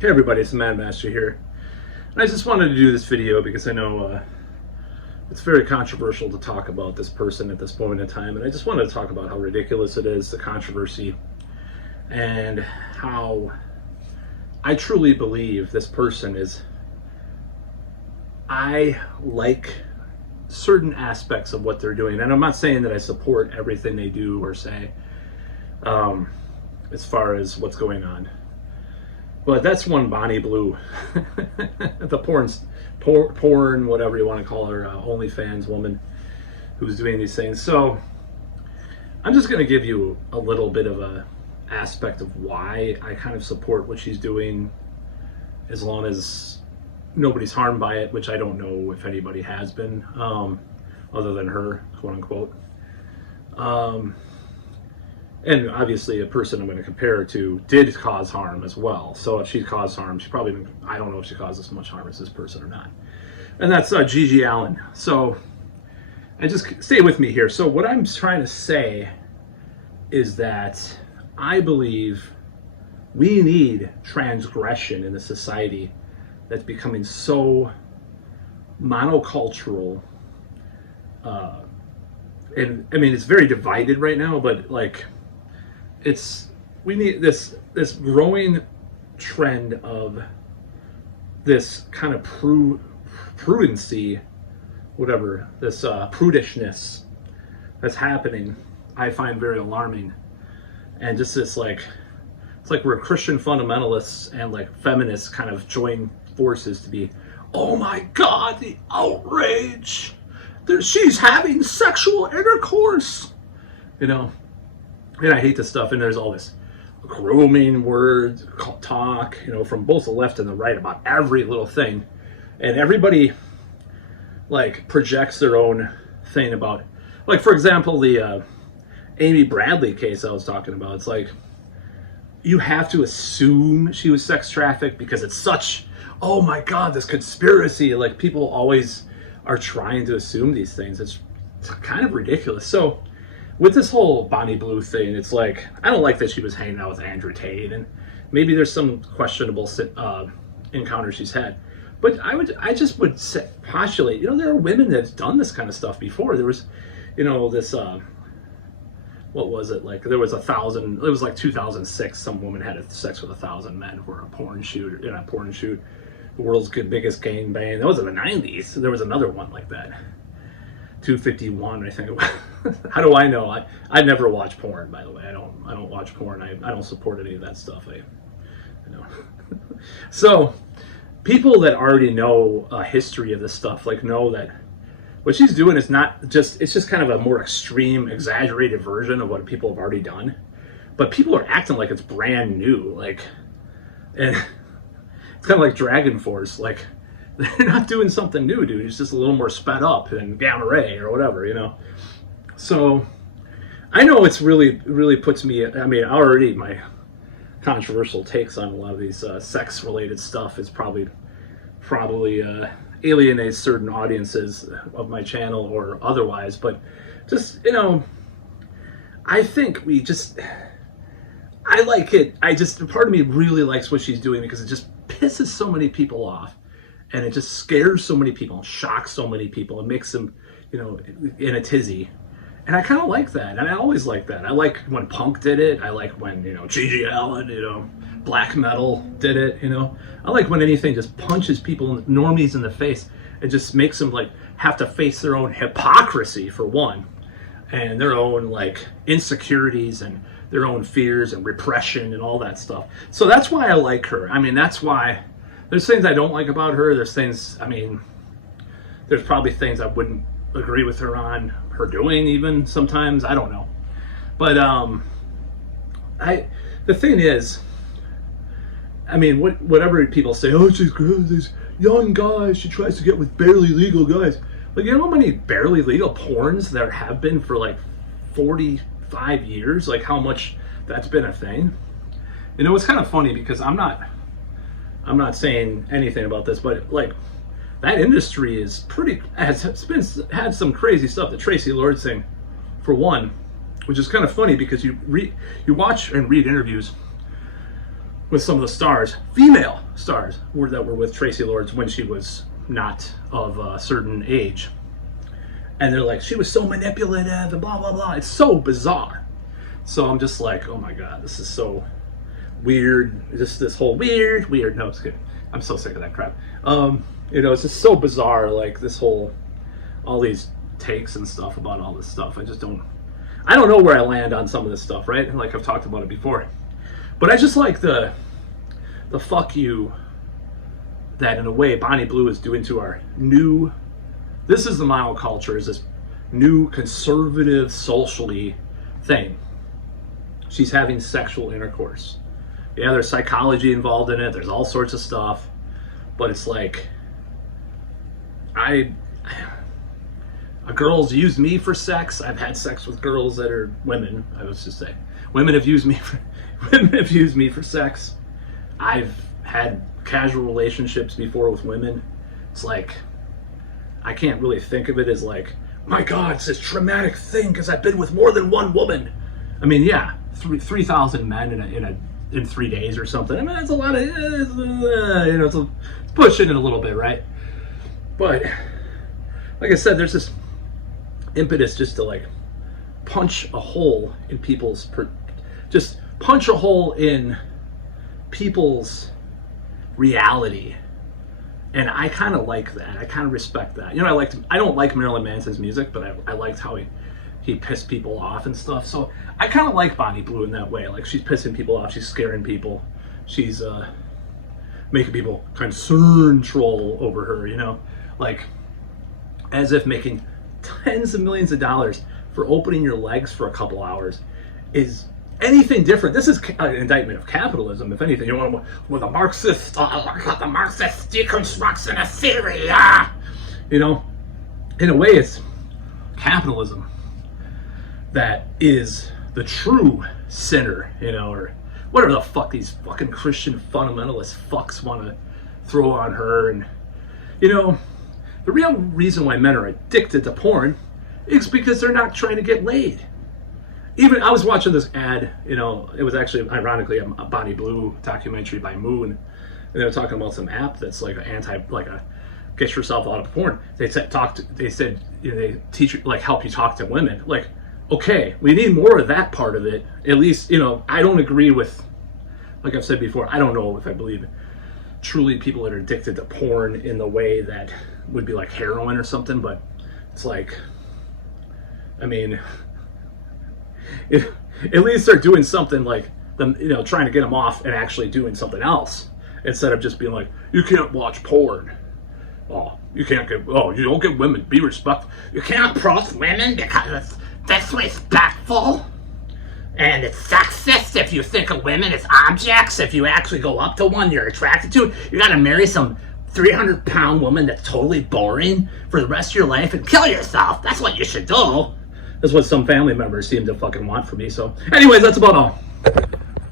Hey everybody, it's MadMattster here. And I just wanted to do this video because I know it's very controversial to talk about this person at this moment in time. And I just wanted to talk about how ridiculous it is, the controversy, and how I truly believe this person is... I like certain aspects of what they're doing. And I'm not saying that I support everything they do or say as far as what's going on. But that's one Bonnie Blue, the porn, whatever you want to call her, OnlyFans woman who's doing these things. So I'm just going to give you a little bit of a aspect of why I kind of support what she's doing, as long as nobody's harmed by it, which I don't know if anybody has been, other than her, quote unquote. And obviously a person I'm going to compare her to did cause harm as well. So if she caused harm, she probably, I don't know if she caused as much harm as this person or not. And that's GG Allin. So, and just stay with me here. So what I'm trying to say is that I believe we need transgression in the society that's becoming so monocultural. And I mean, it's very divided right now, but like, we need this growing trend of this kind of prudency, whatever, this prudishness that's happening. I find very alarming. And just this, like, it's like we're Christian fundamentalists and like feminists kind of join forces to be, oh my God, the outrage, she's having sexual intercourse, you know. And I hate this stuff, and there's all this grooming words, talk, you know, from both the left and the right about every little thing. And everybody, like, projects their own thing about, like, for example, the Amy Bradley case I was talking about. It's like, you have to assume she was sex trafficked because it's such, oh my God, this conspiracy. Like, people always are trying to assume these things. It's kind of ridiculous. So with this whole Bonnie Blue thing, it's like, I don't like that she was hanging out with Andrew Tate, and maybe there's some questionable encounters she's had. But I just would postulate, you know, there are women that's done this kind of stuff before. There was, you know, this, what was it? Like, there was 1,000, it was like 2006, some woman had sex with 1,000 men for a porn shoot, the world's biggest gangbang. That was in the 90s. There was another one like that. 251, I think it was. How do I know? I never watch porn, by the way. I don't watch porn. I don't support any of that stuff. I know. So people that already know a history of this stuff, like, know that what she's doing is not just, it's just kind of a more extreme, exaggerated version of what people have already done. But people are acting like it's brand new, like, and it's kind of like Dragon Force, like, they're not doing something new, dude. It's just a little more sped up and gamma ray or whatever, you know. So I know it's really puts me, I mean, already my controversial takes on a lot of these sex related stuff is probably alienates certain audiences of my channel or otherwise. But just, you know, I think I like it. Part of me really likes what she's doing because it just pisses so many people off. And it just scares so many people and shocks so many people and makes them, you know, in a tizzy. And I kind of like that. And I always like that. I like when punk did it. I like when, you know, GG Allin, you know, black metal did it, you know. I like when anything just punches people, normies, in the face. It just makes them, like, have to face their own hypocrisy, for one. And their own, like, insecurities and their own fears and repression and all that stuff. So that's why I like her. I mean, that's why... There's things I don't like about her. There's things, I mean, there's probably things I wouldn't agree with her on, her doing even sometimes. I don't know. But the thing is, I mean, whatever people say, oh, she's good, these young guys, she tries to get with barely legal guys. Like, you know how many barely legal porns there have been for like 45 years? Like, how much that's been a thing? You know, it's kind of funny because I'm not saying anything about this, but like, that industry is had some crazy stuff. The Tracy Lord thing, for one, which is kind of funny because you watch and read interviews with some of the stars, female stars, that were with Tracy Lords when she was not of a certain age. And they're like, she was so manipulative and blah, blah, blah. It's so bizarre. So I'm just like, oh my God, this is so weird. Just this whole weird. No, it's good. I'm so sick of that crap. You know, it's just so bizarre. Like this whole, all these takes and stuff about all this stuff. I don't know where I land on some of this stuff, right? And like I've talked about it before. But I just like the fuck you that in a way Bonnie Blue is doing to our new, this is the monoculture, is this new conservative socially thing. She's having sexual intercourse. Yeah, there's psychology involved in it. There's all sorts of stuff. But it's like, girls use me for sex. I've had sex with girls that are women, I was just saying. Women have used me for sex. I've had casual relationships before with women. It's like, I can't really think of it as like, my God, it's this traumatic thing because I've been with more than one woman. I mean, yeah, 3,000 men in 3 days or something. I mean, that's a lot of, you know, it's pushing it a little bit, right? But like I said, there's this impetus just to like punch a hole in people's, just punch a hole in people's reality. And I kind of like that. I kind of respect that. You know, I don't like Marilyn Manson's music, but I liked how he pissed people off and stuff. So I kind of like Bonnie Blue in that way. Like she's pissing people off, she's scaring people, she's making people concern troll over her, you know, like as if making tens of millions of dollars for opening your legs for a couple hours is anything different. This is an indictment of capitalism, if anything. You want with a Marxist, the Marxist deconstruction of theory, you know, in a way it's capitalism that is the true sinner, you know, or whatever the fuck these fucking Christian fundamentalist fucks want to throw on her. And, you know, the real reason why men are addicted to porn is because they're not trying to get laid. Even, I was watching this ad, you know, it was actually, ironically, a Bonnie Blue documentary by Moon, and they were talking about some app that's like get yourself out of porn. They said, you know, they teach you, like, help you talk to women. Like, okay, we need more of that part of it. At least, you know, I don't agree with, like I've said before, I don't know if I believe truly people that are addicted to porn in the way that would be like heroin or something, but it's like, I mean, at least they're doing something like them, you know, trying to get them off and actually doing something else instead of just being like, you can't watch porn. Oh, you don't get women. Be respectful. You can't approach women because it's disrespectful and it's sexist if you think of women as objects. If you actually go up to one you're attracted to, you gotta marry some 300-pound woman that's totally boring for the rest of your life and kill yourself. That's what you should do. That's what some family members seem to fucking want from me. So anyways, that's about all.